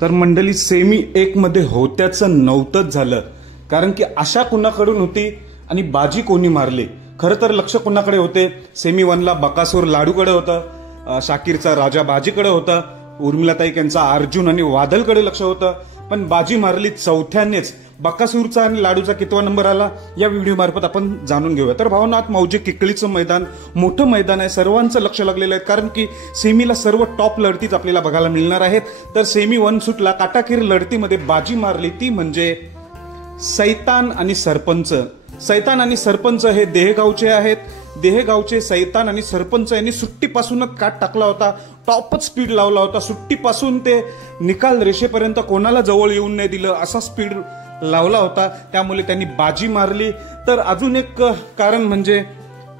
तर मंडळी सेमी 1 मध्ये होत्याचं नव्हतंच झालं, कारण की आशा कुणाकडून होती आणि बाजी कोणी मारली. खरं तर लक्ष कुणाकडे होते? सेमी 1 ला बकासूर लाडूकडे होतं, शाकीरचा राजा बाजीकडे होता, उर्मिलाताई यांचा अर्जुन आणि वादलकडे लक्ष होतं. पण बाजी मारली चौथ्यानेच. बकासूरचा आणि लाडूचा कितवा नंबर आला या व्हिडिओ मार्फत आपण जाणून घेऊया. तर भावना, आत मौजे किकळीचं मैदान मोठं मैदान आहे, सर्वांचं लक्ष लागलेलं आहे, कारण की सेमीला सर्व टॉप लढतीच आपल्याला बघायला मिळणार आहेत. तर सेमी 1 सुटला, काटाकीर लढतीमध्ये बाजी मारली ती म्हणजे सैतान आणि सरपंच. सैतान आणि सरपंच हे देहगावचे आहेत. देहगावचे सैतान आणि सरपंच यांनी सुट्टीपासूनच काट टाकला होता, टॉपच स्पीड लावला होता. सुट्टीपासून ते निकाल रेषेपर्यंत कोणाला जवळ येऊन नाही दिलं असा स्पीड लावला होता, त्यामुळे त्यांनी बाजी मारली. तर अजून एक कारण म्हणजे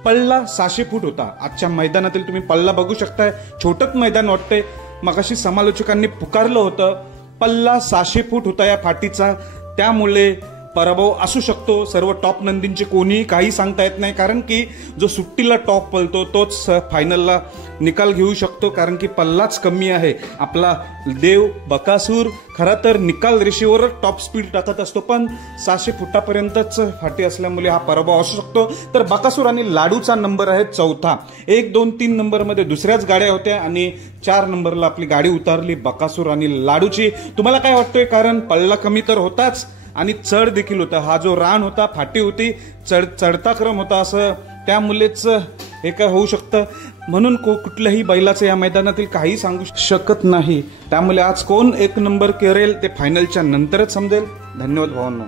पल्ला 600 फूट होता. आजच्या मैदानातील तुम्ही पल्ला बघू शकताय, छोटंच मैदान वाटतंय. मगाशी समालोचकांनी पुकारलं होतं, पल्ला 600 फूट होता या फाटीचा, त्यामुळे पराभव असू शकतो. सर्व टॉप नंदींचे कोणीही काही सांगता येत नाही, कारण की जो सुट्टीला टॉप पळतो तोच फायनलला निकाल घेऊ शकतो, कारण की पल्लाच कमी आहे. आपला देव बकासूर खरा तर निकाल रेषेवर टॉप स्पीड टाकत असतो, पण 600 फुटापर्यंतच फाटी असल्यामुळे हा पराभव असू शकतो. तर बकासूर आणि लाडूचा नंबर आहे चौथा. 1, 2, 3 नंबरमध्ये दुसऱ्याच गाड्या होत्या आणि 4 नंबरला आपली गाडी उतारली बकासूर आणि लाडूची. तुम्हाला काय वाटतंय? कारण पल्ला कमी तर होताच आणि चढ देखील होता. हा जो रान होता, फाटी होती, चढता क्रम होता, असं त्यामुळेच हे काय होऊ शकतं. म्हणून कुठल्याही बैलाचं या मैदानातील काही सांगू शकत नाही. त्यामुळे आज कोण 1 नंबर करेल ते फायनलच्या नंतरच समजेल. धन्यवाद भावांनो.